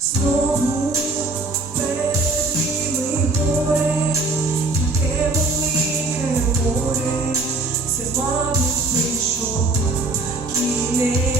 Знову передніми горе, таке горе, це вам пішов кінець.